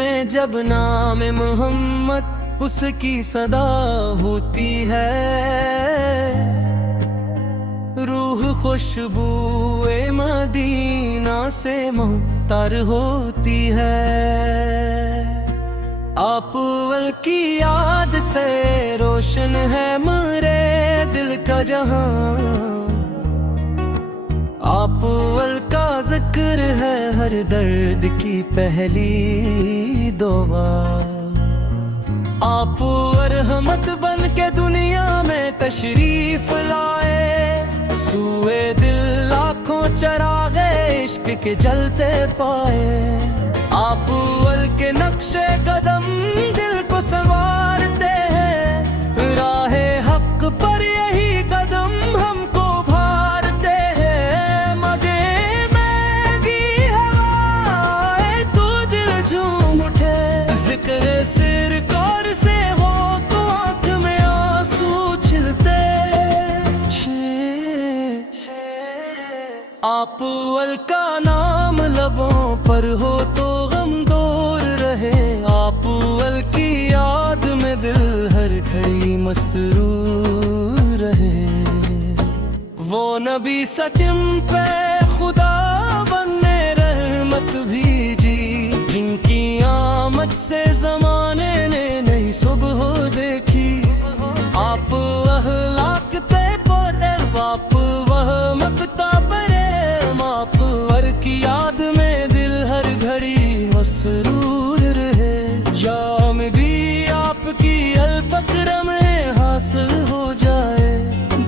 में जब नाम मोहम्मद उसकी सदा होती है, रूह खुशबूए मदीना से मुअत्तर होती है। आप अव्वल की याद से रोशन है मेरे दिल का जहां, आप अव्वल का जिक्र है हर दर्द की पहली दुआ। आप रहमत बन के दुनिया में तशरीफ लाए, सूए दिल लाखों चरागे इश्क के जलते पाए। आप अव्वल के नक्शे कदम दिल को संवारते हैं, राहे हक पर यही कदम हमको भारते हैं। मगे में भी हवाएं तो दिल झूम उठे, जिक्र सिर कौर से हो तो आँख में आंसू छिलते। आप अव्वल का नाम लबों पर हो तो गम दूर रहे, आप अव्वल की याद में दिल हर घड़ी मसरूर रहे। वो नबी सतिम पे खुदा बनने रहमत भेजी, जिनकी आमद से जमाने ने नई सुबह देखी। आप अहलाक ते पोरे बाप वह मकता आप अव्वल की याद में दिल हर घड़ी मसरूर रहे। या में भी आपकी अल्फक्र में हासिल हो जाए,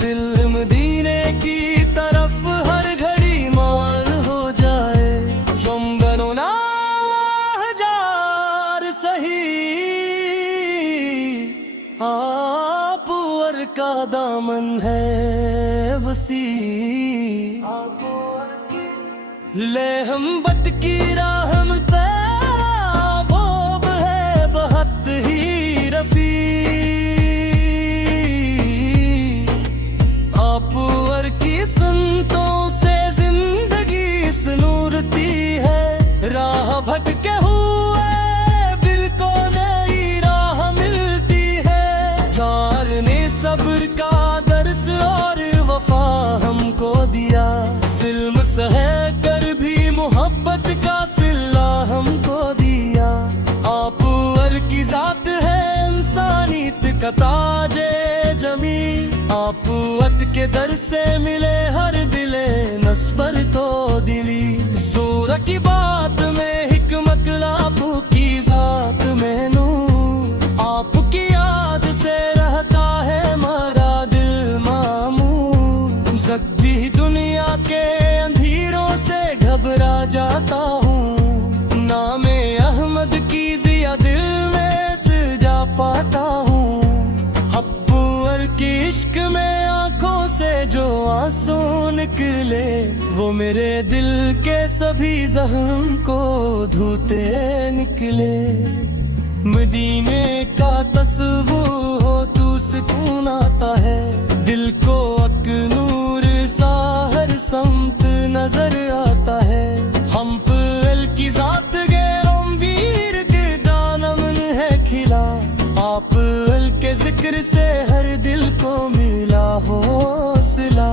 दिल मदीने की तरफ हर घड़ी माल हो जाए। तुम बनो ना हजार सही, आप अव्वल का दामन है वसी। ले हम बद की राह में वो है बहुत ही रफी। आप अव्वल की संतों से जिंदगी सुनूरती है, राह भटके हुए दिल को नई राह मिलती है। जाने सब्र का दर्स और वफा हमको दिया, सिल्म सहे मोहब्बत का सिला हमको दिया। आप अव्वल की जात है इंसानियत का ताजे जमी, आप अव्वल के दर से मिले हर दिले नस्बर तो दिली। जोर की बात में हिकमत आपू की जात में नूर, आपकी याद से रहता है हमारा दिल मामूर। जग भी दुनिया के अंधेरों से घबरा जाता हूँ, नामे अहमद की जिया दिल में सजा पाता हूँ। आप अव्वल के इश्क में आंखों से जो आंसू निकले, वो मेरे दिल के सभी जख्म को धोते निकले। मदीने का तस्वुर हो तो सुकून आता है, दिल को अकनूर सा हर समत नजर आता है। हम अव्वल की जात गैरवीर के दामन है खिला, आप अव्वल के जिक्र से हर दिल को मिला हौसला।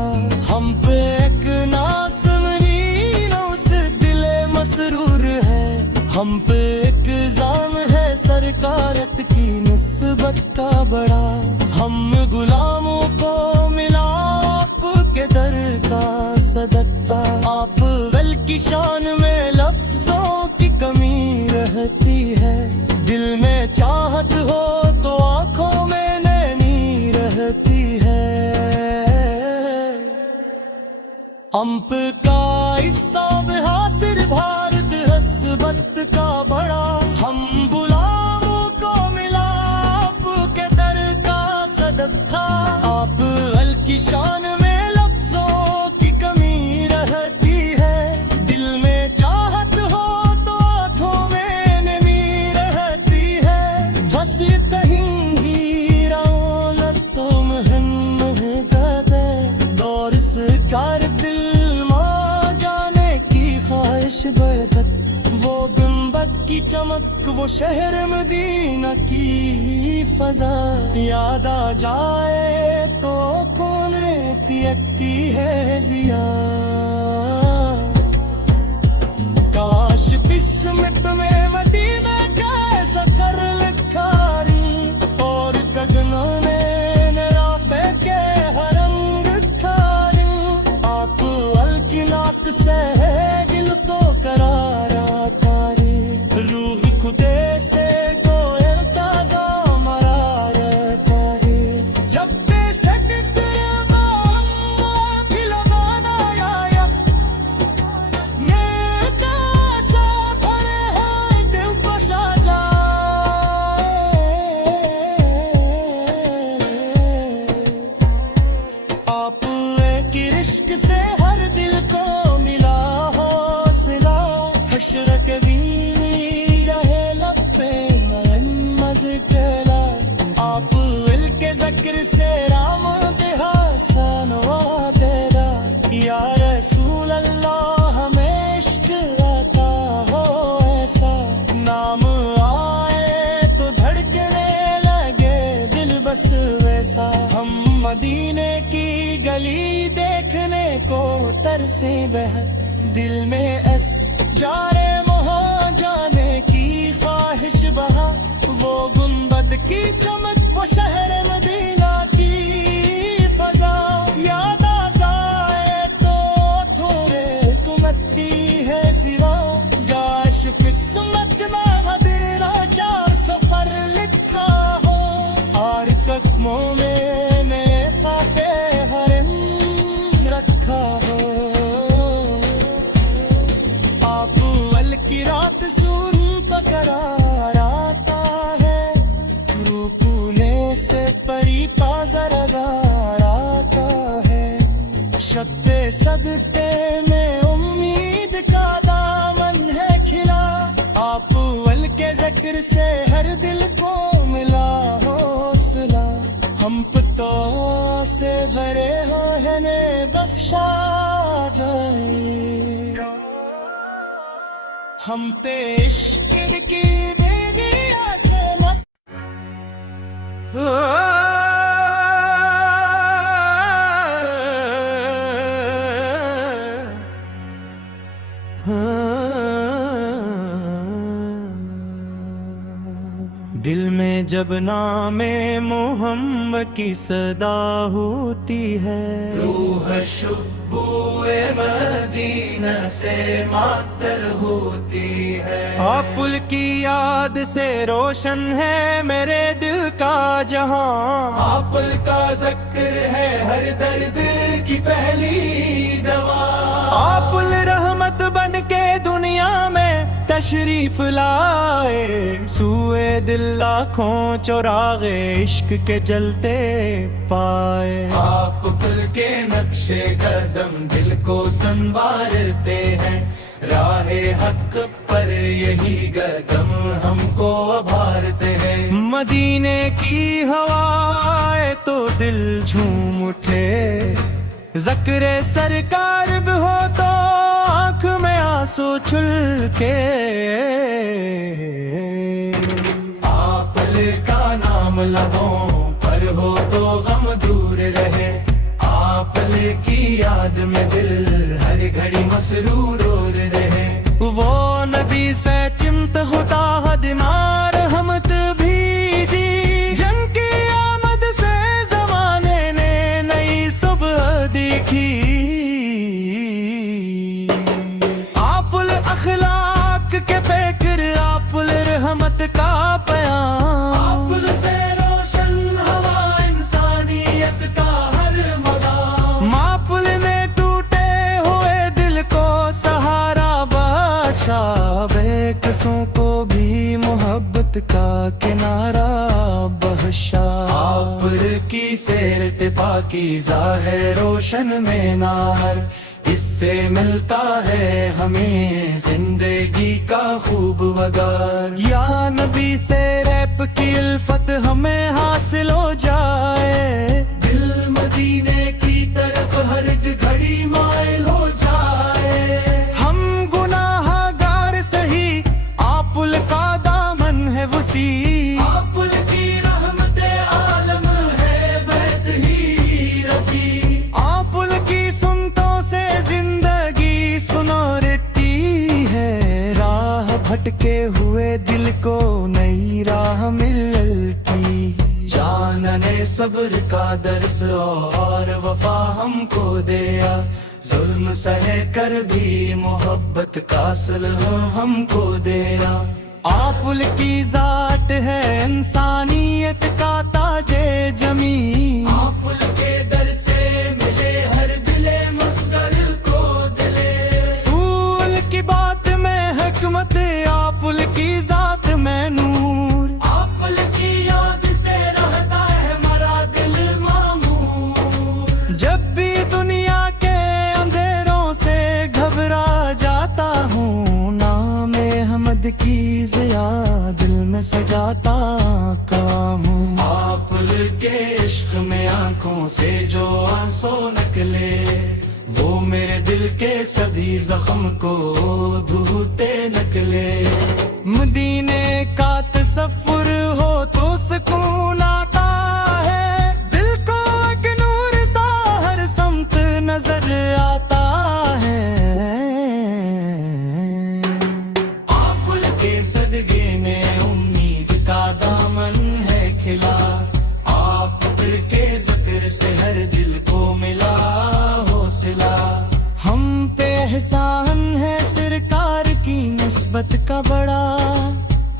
हम पे एक नाज़नीन उस दिले मसरूर है, हम पे एक जाम है सरकारत की निस्बत का बड़ा। हम गुलामों को मिला आपके दर का सदका, आप अव्वल की शान में लफ्जों की कमी रहती है। दिल में चाहत हो तो आंखों में नैनी रहती है। अंप का हिस्सा में हासिल भारत हस्बत का बड़ा, हम गुलामों को मिला आपके दर का सदका। आप अव्वल की शान में लफ्जों की कमी रहती है, दिल में चाहत हो तो आंखों में नमी रहती है। बस कहीं हीरा तुम कहते दौर से कार दिल मां जाने की ख्वाहिश बेहद, वो गुंबद की चमक, वो शहर मदीना की फजा याद आ जाए तो कोने तियकती है जिया। काश किस्मत में मदीना का ऐसा कर लिखा रही, और गगनों ने नराफे के हरंग खारी। आप हल्की नाक से गिल तो करारा तारी, रूह खुदे से कोयल ताजा मरार तारी। जब बेसक तेरे मामा भी लगाना आया, ये कैसा भरे हैं दिल को साजा। आप एक इश्क से हर दिल को मिला हौसला, हश्र कभी रहे लपे मज कहला। आप दिल के जिक्र से राम के हसन तेरा, या रसूल अल्लाह हमें इश्क आता हो ऐसा। नाम आए तो धड़कने लगे दिल बस वैसा। हम मदीने की गली देखने को तरसे बह, दिल में ऐस जारे मोहा जाने की ख्वाहिश बहा। वो गुंबद की चमक, वो शहर मदीना की फजा याद आता है तो थोड़े कुमती है सिवा। गाश किस्मत में हदीरा चार सफर लिखा हो, और कदमों में मेरे खाते हरम रखा हो। आप वल की रात सुन पकरार आता है, रूपुने से परी पाजर आता है। शक्ते सदते में उम्मीद का दामन है खिला, आप वल के जिक्र से हर दिल को मिला हौसला। हम पतो से भरे हो है ने बख्शा जाए, हम ते इश्क की बेगिया से मस्त। दिल में जब नामे मोहम्मद की सदा होती है, रूह शुब्बुए मदीना से मातर होती है। आपुल की याद से रोशन है मेरे दिल का जहां, आपुल का जिक्र है हर दर्द की पहली दवा। आपुल रहमत बन के दुनिया में तशरीफ लाए, सूए दिल लाखों चौरागे इश्क के जलते पाए। आप पुल के नक्शे कदम दिल को संवारते हैं, राहे हक पर यही कदम हमको आभारते हैं। मदीने की हवाएं तो दिल झूम उठे, ज़िक्र सरकार भी हो तो आँख में आंसू छुलके। आपल का नाम लबों पर हो तो गम दूर रहे, आपल की याद में दिल हर घड़ी मसरूर रहे। वो नबी से चिमत खुदा हदमार हमत भीजी, जंग की आमद से जमाने ने नई सुबह देखी। आपुल अखलाक के पैकर, आपुल रहमत का बयान, आपुल से रोशन हवा इंसानियत का हर मदान। मापुल ने टूटे हुए दिल को सहारा बख्शा, बेकसों को भी मोहब्बत का किनारा बख्शा। आपुल की सैरत पाकीज़ा है रोशन में नार, इससे मिलता है हमें जिंदगी का खूब वगार। या नबी से रैप की उल्फत हमें हासिल हो जाए, दिल मदीने की तरफ हर घड़ी माइल हो जाए। हम गुनाहगार सही, आपुल का को नई राह मिलती। जानने सब्र का दर्स और वफा हमको दिया, जुल्म सहे कर भी मोहब्बत का सलह हमको दिया। आपुल की जात है इंसानियत का ताजे जमी, आपुल के दर से मिले हर दिले मस्कर को दिले। सूल की बात में हिकमत, आपुल की जात में नूर, आपुल की याद से रहता है मरा दिल मामूर। जब भी दुनिया के अंधेरों से घबरा जाता हूँ, नाम अहमद की जिया दिल में सजाता काम हूँ। आपुल के इश्क में आंखों से जो आंसू निकले, वो मेरे दिल के सभी जख्म को धोते निकले। मदीने का तसव्वुर हो तो सुकून आता है, दिल को एक नूर सा हर समत नजर आता है। आपुल के सदके में उम्मीद का दामन है खिला, आप के जिक्र से हर दिल को मिला हौसला। हम पे एहसान है सरकार की निस्बत का बड़ा,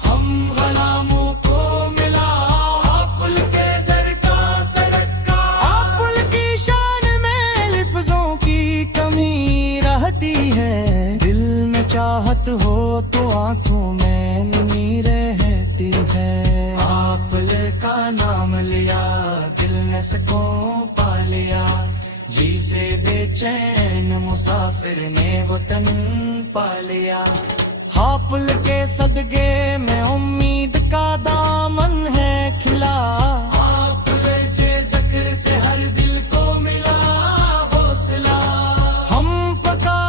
हम गलामों को मिला आपुल के दर का सदका। आपुल की शान में लिफ्जों की कमी रहती है, दिल में चाहत हो तो आंखों में नमी रहती है। आपुल का नाम लिया दिल ने सुकून पा लिया, जी से बेचैन मुसाफिर ने वतन पा लिया। आपुल के सदके में उम्मीद का दामन है खिला, आपुल के जिक्र से हर दिल को मिला हौसला। हम पका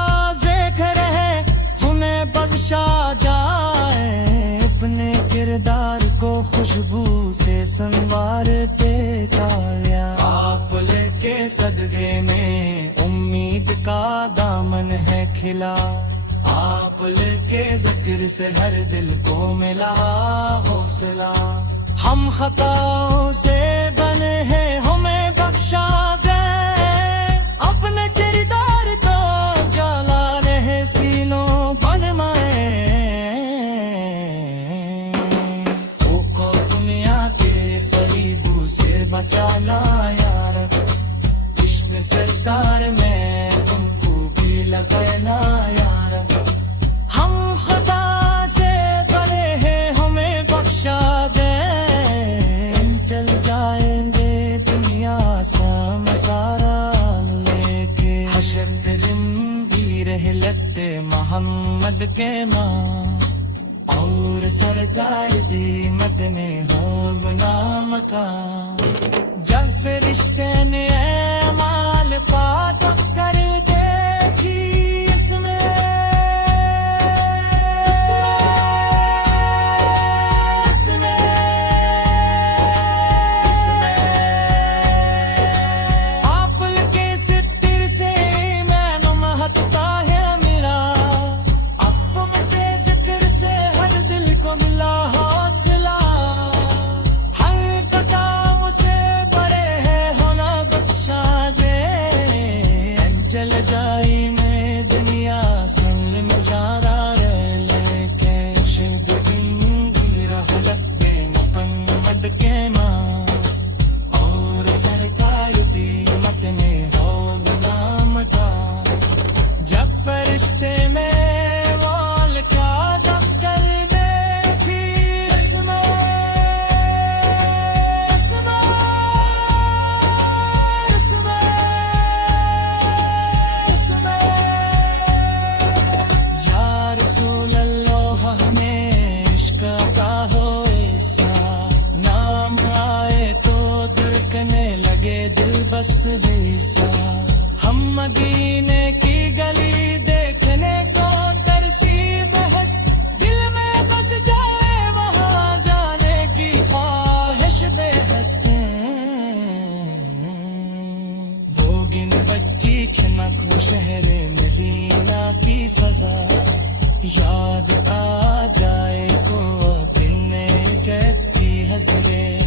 ज़िक्र है उन्हें बख्शा जाए, अपने किरदार को खुशबू से संवारते ताया। आपुल के सदके में उम्मीद का दामन है खिला, आपुल के जिक्र से हर दिल को मिला हौसला। हम खताओं से बने हैं हमें बख्शा दे, अपने किरदार को जला रहे सीनों बनमाए। को दुनिया के फरीबू से बचाना यार, इश्क सरकार में तुमको भी लगाना यार। हम खुदा से बड़े हैं हमें बख्शा दे, चल जाएंगे दुनिया से मसारा लेके। हशर दिन भी रहलत मोहम्मद के नाम, और सरकार दी मदने हो बना मकान। जब फरिश्ते ने माल पात कर देखी इसमें, आपुल के सित्तिर से मैनू महत्ता है मेरा, अपने जिक्र से हर दिल को मिला हौसला। हर कदम से बड़े है होना बख्शा जे, चल जाई मैं दुनिया संग नजारा लेके। शिद भी रहलत बे मुहम्मद के मां, और सरकार दी मत में हो नाम का। जब फरिश्ते में वाल क्या दफ्तर देखी इसमें, या रसूल अल्लाह हमें इश्क का हो ऐसा, नाम नजरें